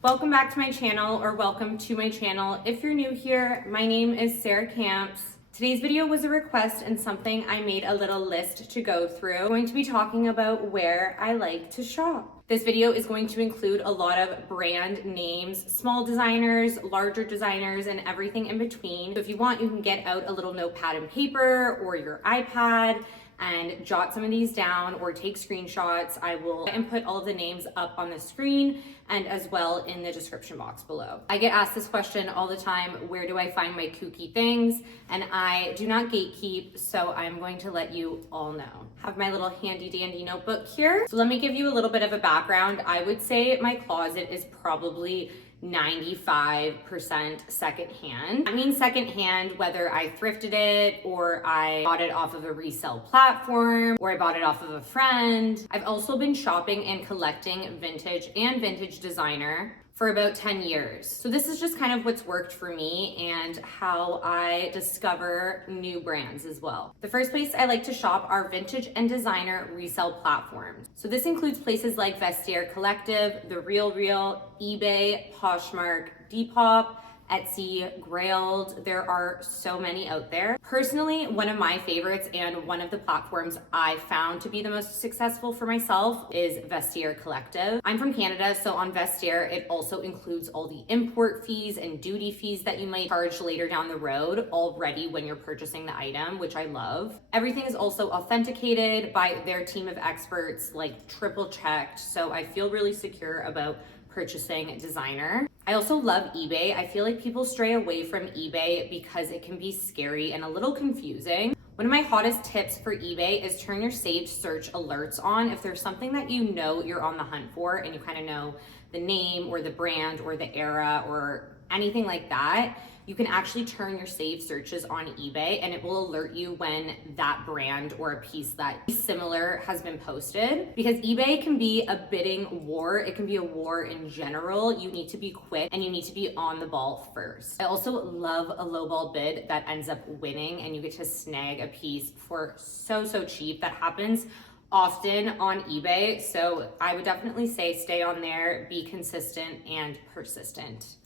Welcome back to my channel, or welcome to my channel. If you're new here, my name is Sara Camps. Today's video was a request and something I made a little list to go through. I'm going to be talking about where I like to shop. This video is going to include a lot of brand names, small designers, larger designers, and everything in between. So if you want, you can get out a little notepad and paper or your iPad and jot some of these down or take screenshots. I will input all of the names up on the screen and as well in the description box below. I get asked this question all the time, where do I find my kooky things? And I do not gatekeep, so I'm going to let you all know. Have my little handy dandy notebook here. So let me give you a little bit of a background. I would say my closet is probably 95% secondhand. That means secondhand whether I thrifted it or I bought it off of a resale platform or I bought it off of a friend. I've also been shopping and collecting vintage and vintage designer for about 10 years. So this is just kind of what's worked for me and how I discover new brands as well. The first place I like to shop are vintage and designer resale platforms. So this includes places like Vestiaire Collective, The RealReal, eBay, Poshmark, Depop, Etsy, Grailed. There are so many out there. Personally, one of my favorites and one of the platforms I found to be the most successful for myself is Vestiaire Collective. I'm from Canada, so on Vestiaire, it also includes all the import fees and duty fees that you might charge later down the road already when you're purchasing the item, which I love. Everything is also authenticated by their team of experts, like triple checked, so I feel really secure about purchasing designer. I also love eBay. I feel like people stray away from eBay because it can be scary and a little confusing. One of my hottest tips for eBay is turn your saved search alerts on. If there's something that you know you're on the hunt for and you kind of know the name or the brand or the era or anything like that, you can actually turn your saved searches on eBay and it will alert you when that brand or a piece that is similar has been posted. Because eBay can be a bidding war. It can be a war in general. You need to be quick and you need to be on the ball first. I also love a lowball bid that ends up winning and you get to snag a piece for so cheap. That happens often on eBay. So I would definitely say stay on there, be consistent and persistent.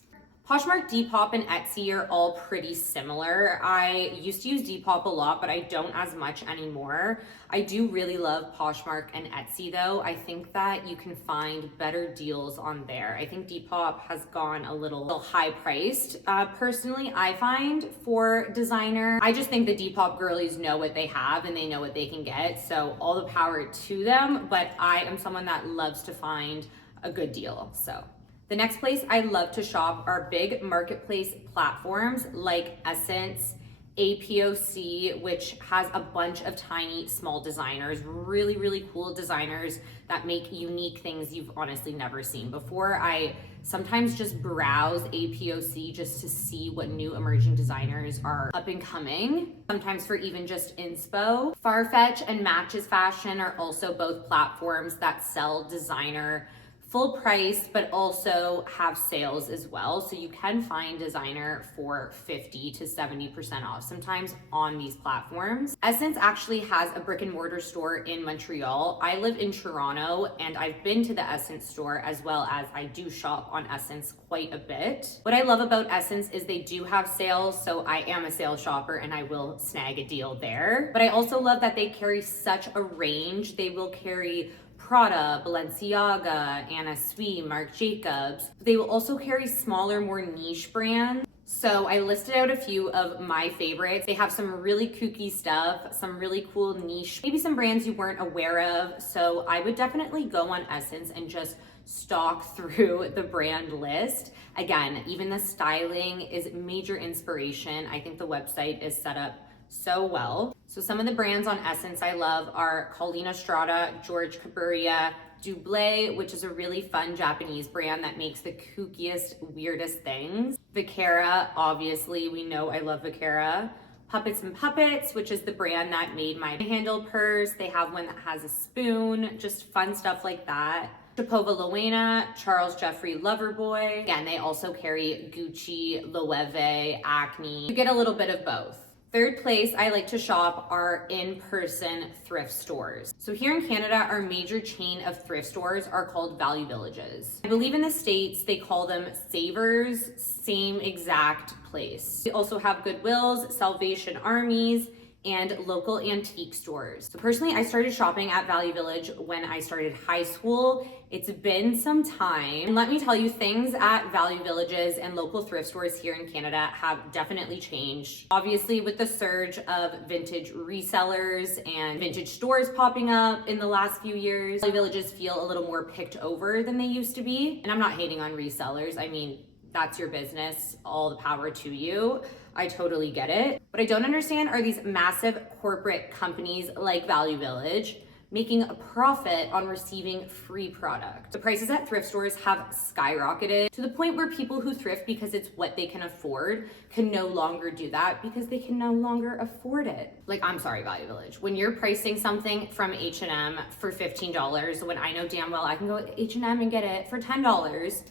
Poshmark, Depop, and Etsy are all pretty similar. I used to use Depop a lot, but I don't as much anymore. I do really love Poshmark and Etsy though. I think that you can find better deals on there. I think Depop has gone a little high priced. Personally, I find for designer, I just think the Depop girlies know what they have and they know what they can get. So all the power to them, but I am someone that loves to find a good deal, so. The next place I love to shop are big marketplace platforms like Essence, APOC, which has a bunch of tiny small designers, really cool designers that make unique things you've honestly never seen before. I sometimes just browse APOC just to see what new emerging designers are up and coming, sometimes for even just inspo. Farfetch and Matches Fashion are also both platforms that sell designer full price, but also have sales as well. So you can find designer for 50 to 70% off sometimes on these platforms. Essence actually has a brick and mortar store in Montreal. I live in Toronto and I've been to the Essence store as well as I do shop on Essence quite a bit. What I love about Essence is they do have sales. So I am a sales shopper and I will snag a deal there. But I also love that they carry such a range. They will carry Prada, Balenciaga, Anna Sui, Marc Jacobs. They will also carry smaller, more niche brands. So I listed out a few of my favorites. They have some really kooky stuff, some really cool niche, maybe some brands you weren't aware of. So I would definitely go on Essence and just stalk through the brand list. Again, even the styling is major inspiration. I think the website is set up so well. So some of the brands on Essence I love are Paulina Strada, George Caburia, Dublé, which is a really fun Japanese brand that makes the kookiest, weirdest things. Vaquera, obviously, we know I love Vaquera. Puppets and Puppets, which is the brand that made my handle purse. They have one that has a spoon, just fun stuff like that. Shapova Luena, Charles Jeffrey Loverboy. Again, they also carry Gucci, Loewe, Acne. You get a little bit of both. Third place I like to shop are in-person thrift stores. So here in Canada, our major chain of thrift stores are called Value Villages. I believe in the States, they call them Savers, same exact place. We also have Goodwills, Salvation Armies, and local antique stores. So personally, I started shopping at Value Village when I started high school. It's been some time. And let me tell you, things at Value Villages and local thrift stores here in Canada have definitely changed. Obviously, with the surge of vintage resellers and vintage stores popping up in the last few years, Value Villages feel a little more picked over than they used to be. And I'm not hating on resellers. I mean, that's your business, all the power to you. I totally get it. What I don't understand are these massive corporate companies like Value Village making a profit on receiving free product. The prices at thrift stores have skyrocketed to the point where people who thrift because it's what they can afford can no longer do that because they can no longer afford it. Like, I'm sorry, Value Village. When you're pricing something from H&M for $15, when I know damn well I can go to H&M and get it for $10,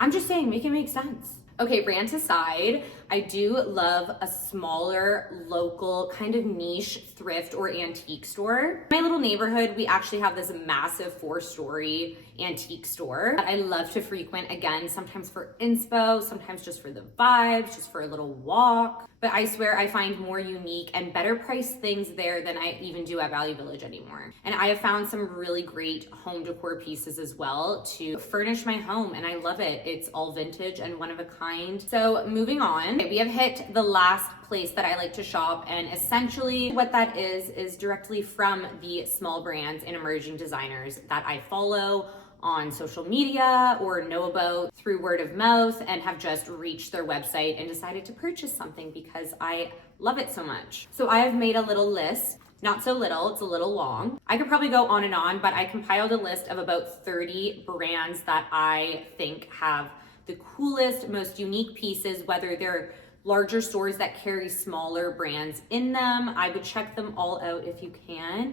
I'm just saying, make it make sense. Okay, rant aside, I do love a smaller, local, kind of niche thrift or antique store. In my little neighborhood, we actually have this massive 4-story antique store that I love to frequent, again, sometimes for inspo, sometimes just for the vibes, just for a little walk. But I swear I find more unique and better priced things there than I even do at Value Village anymore. And I have found some really great home decor pieces as well to furnish my home, and I love it. It's all vintage and one of a kind. So moving on, we have hit the last place that I like to shop, and essentially what that is directly from the small brands and emerging designers that I follow on social media or know about through word of mouth and have just reached their website and decided to purchase something because I love it so much. So I have made a little list, not so little, it's a little long. I could probably go on and on, but I compiled a list of about 30 brands that I think have the coolest, most unique pieces, whether they're larger stores that carry smaller brands in them. I would check them all out if you can.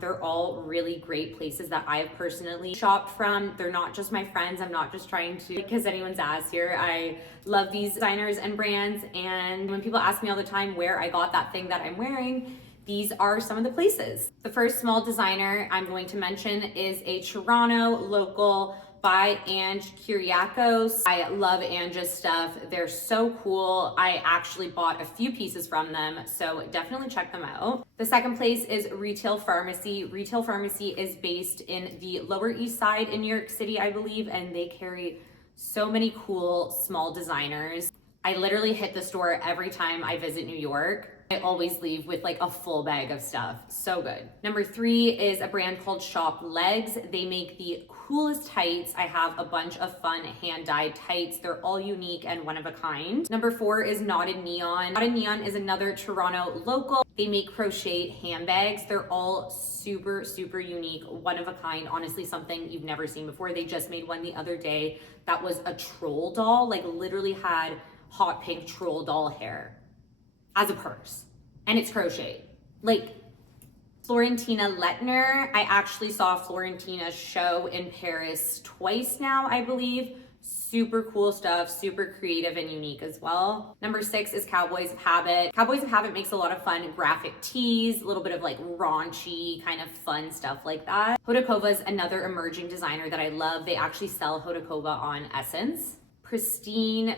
They're all really great places that I've personally shopped from. They're not just my friends. I'm not just trying to kiss anyone's ass here. I love these designers and brands. And when people ask me all the time where I got that thing that I'm wearing, these are some of the places. The first small designer I'm going to mention is a Toronto local by Ange Kyriakos. I love Ange's stuff. They're so cool. I actually bought a few pieces from them, so definitely check them out. The second place is Retail Pharmacy. Retail Pharmacy is based in the Lower East Side in New York City, I believe, and they carry so many cool small designers. I literally hit the store every time I visit New York. I always leave with like a full bag of stuff. So good. Number 3 is a brand called Shop Legs. They make the coolest tights. I have a bunch of fun hand-dyed tights. They're all unique and one of a kind. Number 4 is Knotted Neon. Knotted Neon is another Toronto local. They make crochet handbags. They're all super, super unique, one of a kind. Honestly, something you've never seen before. They just made one the other day that was a troll doll, like literally had hot pink troll doll hair as a purse, and it's crocheted. Like, Florentina Lettner, I actually saw Florentina's show in Paris twice now, I believe. Super cool stuff, super creative and unique as well. Number 6 is Cowboys of Habit. Cowboys of Habit makes a lot of fun graphic tees, a little bit of like raunchy kind of fun stuff like that. Hodakova is another emerging designer that I love. They actually sell Hodakova on Essence. Pristine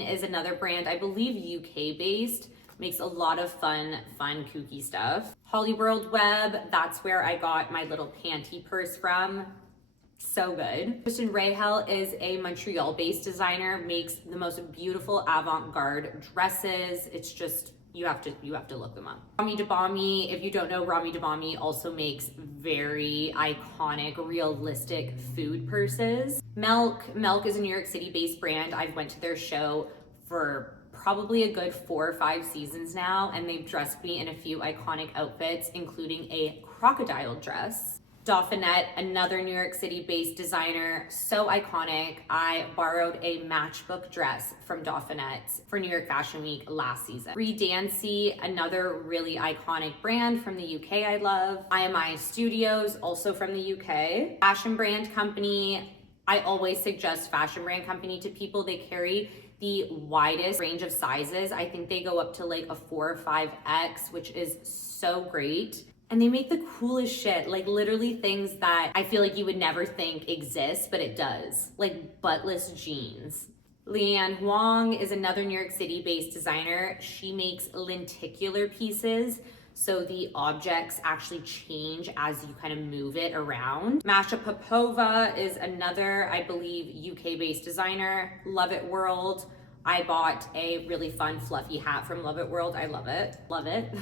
is another brand, I believe UK based. Makes a lot of fun, kooky stuff. Holly World Web, that's where I got my little panty purse from. So good. Christian Rahel is a Montreal-based designer, makes the most beautiful avant-garde dresses. It's just, you have to look them up. Rami Dabami, if you don't know, Rami Dabami also makes very iconic, realistic food purses. Milk is a New York City-based brand. I went to their show for probably a good 4 or 5 seasons now, and they've dressed me in a few iconic outfits, including a crocodile dress. Dauphinette, another New York City-based designer, so iconic. I borrowed a matchbook dress from Dauphinette for New York Fashion Week last season. Free Dancy, another really iconic brand from the UK I love. IMI Studios, also from the UK. Fashion brand company I always suggest Fashion Brand Company to people. They carry the widest range of sizes. I think they go up to like a 4 or 5X, which is so great. And they make the coolest shit, like literally things that I feel like you would never think exist, but it does, like buttless jeans. Leanne Huang is another New York City based designer. She makes lenticular pieces, so the objects actually change as you kind of move it around. Masha Popova is another, I believe, UK based designer. Love It World. I bought a really fun fluffy hat from Love It World. I love it, love it.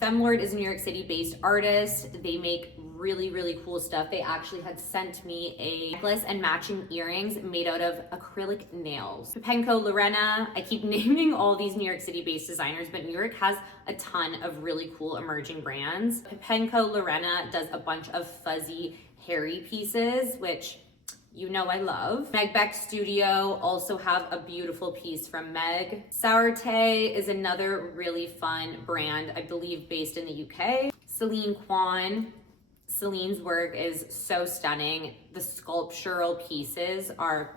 Femlord is a New York City based artist. They make really cool stuff. They actually had sent me a necklace and matching earrings made out of acrylic nails. Pepenko Lorena, I keep naming all these New York City based designers, but New York has a ton of really cool emerging brands. Pepenko Lorena does a bunch of fuzzy, hairy pieces, which you know I love. Meg Beck Studio also have a beautiful piece from Meg. Sarate is another really fun brand, I believe based in the UK. Celine Kwan. Celine's work is so stunning. The sculptural pieces are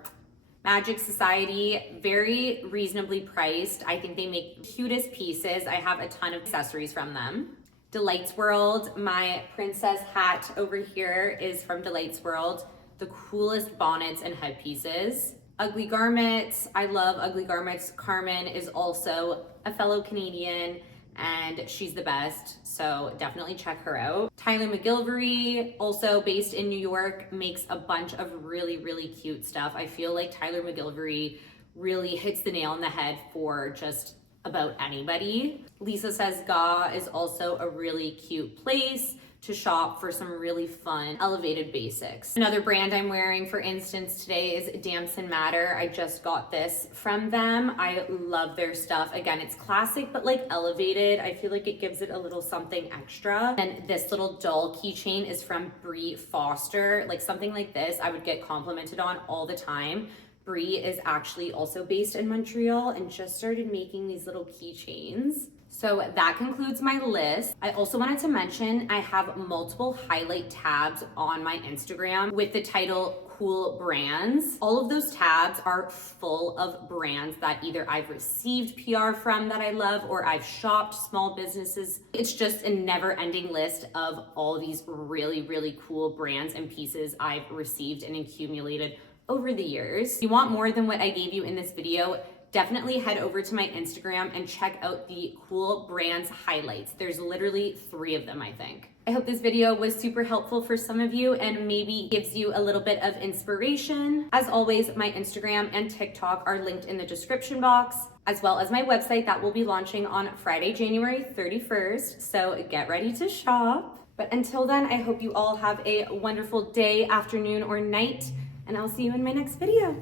Magic Society, very reasonably priced. I think they make the cutest pieces. I have a ton of accessories from them. Delights World, my princess hat over here is from Delights World. The coolest bonnets and headpieces. Ugly Garments, I love Ugly Garments. Carmen is also a fellow Canadian and she's the best, so definitely check her out. Tyler McGilvery, also based in New York, makes a bunch of really cute stuff. I feel like Tyler McGilvery really hits the nail on the head for just about anybody. Lisa Says Ga is also a really cute place to shop for some really fun elevated basics. Another brand I'm wearing, for instance, today is Damson Matter. I just got this from them. I love their stuff. Again, it's classic, but like elevated. I feel like it gives it a little something extra. And this little doll keychain is from Brie Foster. Like something like this, I would get complimented on all the time. Brie is actually also based in Montreal and just started making these little keychains. So that concludes my list. I also wanted to mention I have multiple highlight tabs on my Instagram with the title Cool Brands. All of those tabs are full of brands that either I've received PR from that I love or I've shopped small businesses. It's just a never-ending list of all these really cool brands and pieces I've received and accumulated over the years. If you want more than what I gave you in this video, definitely head over to my Instagram and check out the Cool Brands highlights. There's literally 3 of them, I think. I hope this video was super helpful for some of you and maybe gives you a little bit of inspiration. As always, my Instagram and TikTok are linked in the description box, as well as my website that will be launching on Friday, January 31st. So get ready to shop. But until then, I hope you all have a wonderful day, afternoon, or night, and I'll see you in my next video.